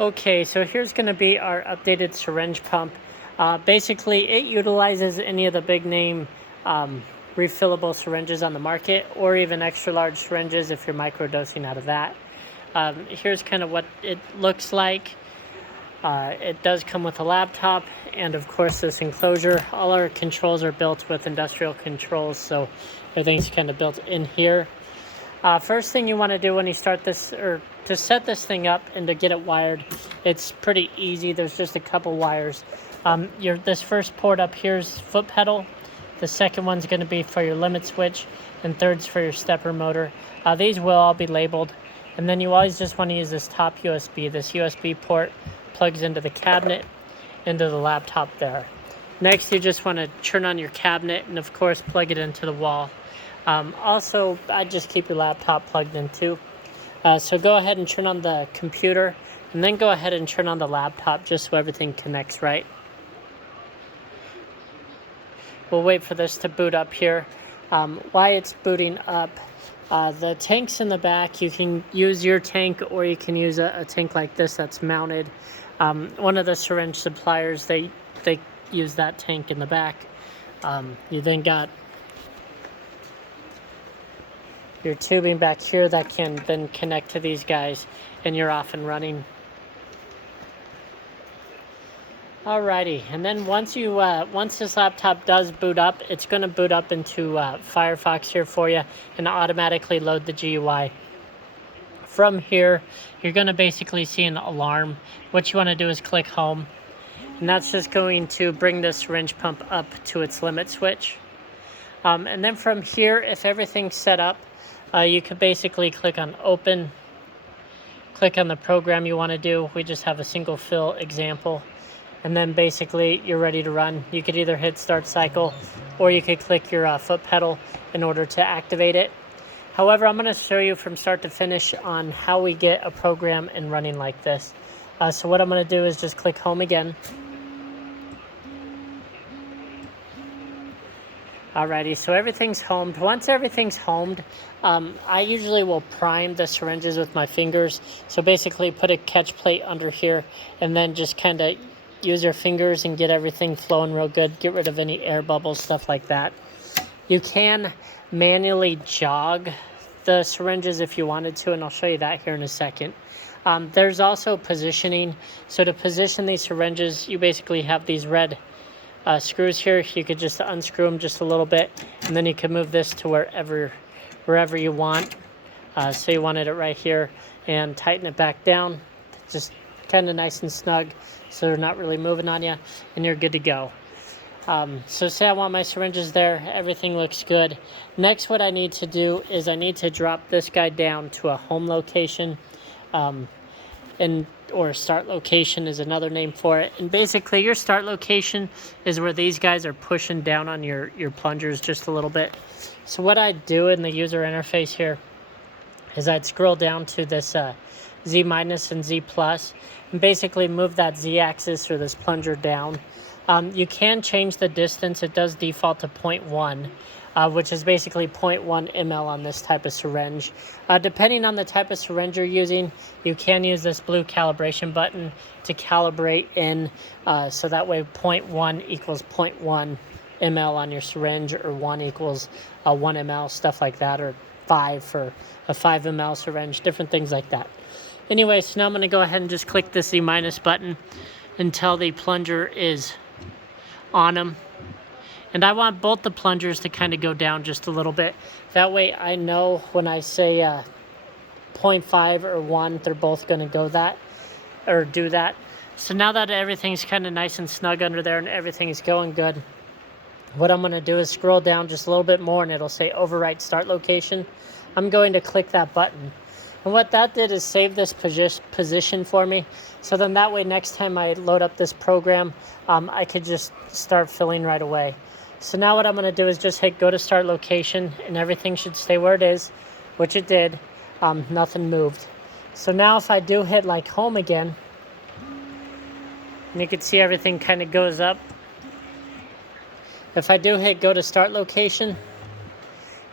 Okay, so here's going to be our updated syringe pump. Basically, it utilizes any of the big name refillable syringes on the market, or even extra large syringes if you're microdosing out of that. Here's kind of what it looks like. It does come with a laptop and of course this enclosure. All our controls are built with industrial controls, so everything's kind of built in here. First thing you want to do when you start this, or to set this thing up and to get it wired, it's pretty easy. There's just a couple wires. This first port up here is foot pedal. The second one's going to be for your limit switch, and third's for your stepper motor. These will all be labeled. And then you always just want to use this top USB. This USB port plugs into the cabinet, into the laptop there. Next, you just want to turn on your cabinet and of course plug it into the wall. Also, I just keep your laptop plugged in too. So go ahead and turn on the computer, and then go ahead and turn on the laptop just so everything connects right. We'll wait for this to boot up here. While it's booting up, the tanks in the back, you can use your tank or you can use a tank like this that's mounted. One of the syringe suppliers, they use that tank in the back. You then got your tubing back here that can then connect to these guys, and you're off and running. Alrighty, and then once this laptop does boot up, it's going to boot up into Firefox here for you and automatically load the GUI. From here, you're going to basically see an alarm. What you want to do is click home, and that's just going to bring the syringe pump up to its limit switch. And then from here, if everything's set up, you could basically click on open, click on the program you want to do. We just have a single fill example. And then basically you're ready to run. You could either hit start cycle, or you could click your foot pedal in order to activate it. However, I'm going to show you from start to finish on how we get a program and running like this. So what I'm going to do is just click home again. Alrighty, so everything's homed. Once everything's homed, I usually will prime the syringes with my fingers. So basically put a catch plate under here and then just kind of use your fingers and get everything flowing real good. Get rid of any air bubbles, stuff like that. You can manually jog the syringes if you wanted to, and I'll show you that here in a second. There's also positioning. So to position these syringes, you basically have these red screws here. You could just unscrew them just a little bit, and then you can move this to wherever you want. So you wanted it right here, and tighten it back down, just kind of nice and snug, so they're not really moving on you, and you're good to go. So say I want my syringes there, everything looks good. Next, what I need to do is I need to drop this guy down to a home location, or start location is another name for it. And basically your start location is where these guys are pushing down on your plungers just a little bit. So what I do in the user interface here is I'd scroll down to this Z minus and Z plus, and basically move that Z axis or this plunger down. You can change the distance. It does default to 0.1, which is basically 0.1 ml on this type of syringe. Depending on the type of syringe you're using, you can use this blue calibration button to calibrate in, so that way 0.1 equals 0.1 ml on your syringe, or 1 equals 1 ml, stuff like that, or 5 for a 5 ml syringe, different things like that. Anyway, so now I'm going to go ahead and just click the Z minus button until the plunger is on them. And I want both the plungers to kind of go down just a little bit. That way I know when I say 0.5 or 1, they're both going to go that, or do that. So now that everything's kind of nice and snug under there and everything's going good, what I'm going to do is scroll down just a little bit more, and it'll say overwrite start location. I'm going to click that button. And what that did is save this position for me. So then that way next time I load up this program, I could just start filling right away. So now what I'm going to do is just hit go to start location, and everything should stay where it is, which it did. Nothing moved. So now if I do hit like home again, and you can see everything kind of goes up. If I do hit go to start location,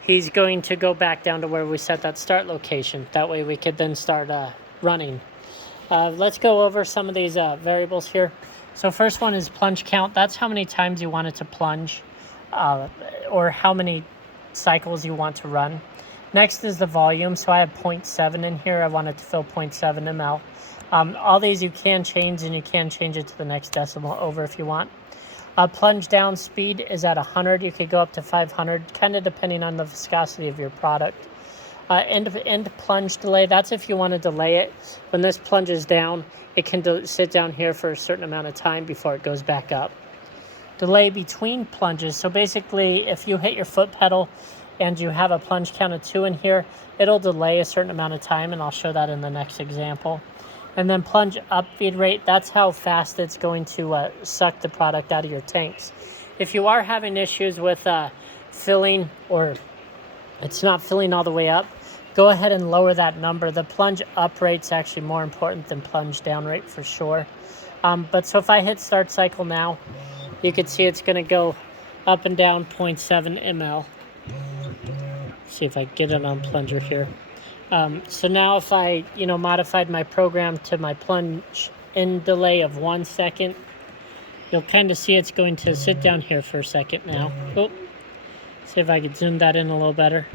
he's going to go back down to where we set that start location. That way we could then start running. Let's go over some of these variables here. So first one is plunge count. That's how many times you want it to plunge, or how many cycles you want to run. Next is the volume. So I have 0.7 in here. I want it to fill 0.7 ml. All these you can change, and you can change it to the next decimal over if you want. Plunge down speed is at 100. You could go up to 500, kind of depending on the viscosity of your product. End plunge delay, that's if you want to delay it. When this plunges down, it can sit down here for a certain amount of time before it goes back up. Delay between plunges, so basically if you hit your foot pedal and you have a plunge count of 2 in here, it'll delay a certain amount of time, and I'll show that in the next example. And then plunge up feed rate, that's how fast it's going to suck the product out of your tanks. If you are having issues with filling, or it's not filling all the way up, go ahead and lower that number. The plunge up rate's actually more important than plunge down rate for sure. But so if I hit start cycle now, you can see it's going to go up and down 0.7 ml. See if I get it on plunger here. So now if I, modified my program to my plunge in delay of 1 second, you'll kind of see it's going to sit down here for a second now. Oh, see if I could zoom that in a little better.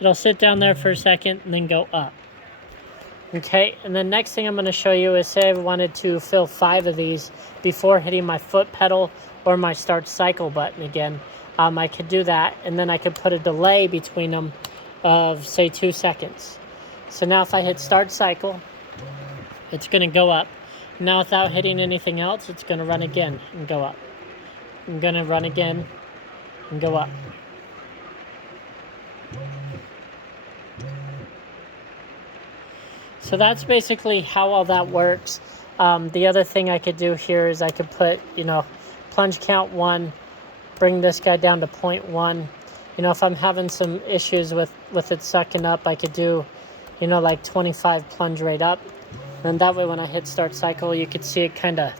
It'll sit down there for a second and then go up. Okay, and then next thing I'm going to show you is, say I wanted to fill 5 of these before hitting my foot pedal or my start cycle button again. I could do that, and then I could put a delay between them of, say, 2 seconds. So now if I hit start cycle, it's going to go up. Now without hitting anything else, it's going to run again and go up. I'm going to run again and go up. So that's basically how all that works. The other thing I could do here is I could put, plunge count 1, bring this guy down to 0.1. If I'm having some issues with it sucking up, I could do, like 25 plunge rate up. And that way when I hit start cycle, you could see it kind of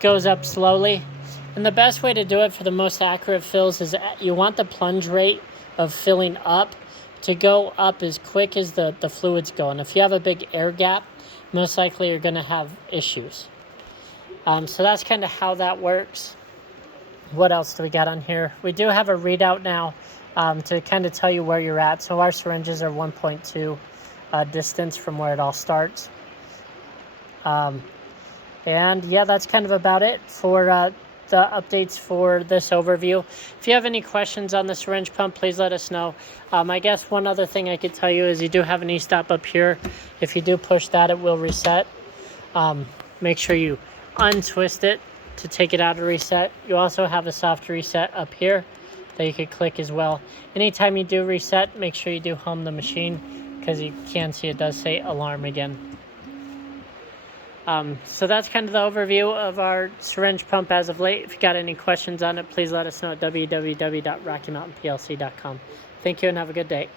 goes up slowly. And the best way to do it for the most accurate fills is you want the plunge rate of filling up to go up as quick as the fluid's going. If you have a big air gap, most likely you're going to have issues. So that's kind of how that works. What else do we got on here? We do have a readout now to kind of tell you where you're at. So our syringes are 1.2 distance from where it all starts. And yeah, that's kind of about it for the updates for this overview. If you have any questions on the syringe pump, please let us know. I guess one other thing I could tell you is you do have an e-stop up here. If you do push that, it will reset. Make sure you untwist it to take it out of reset. You also have a soft reset up here that you could click as well. Anytime you do reset, make sure you do home the machine, because you can see it does say alarm again. So that's kind of the overview of our syringe pump as of late. If you got any questions on it, please let us know at www.rockymountainplc.com. Thank you and have a good day.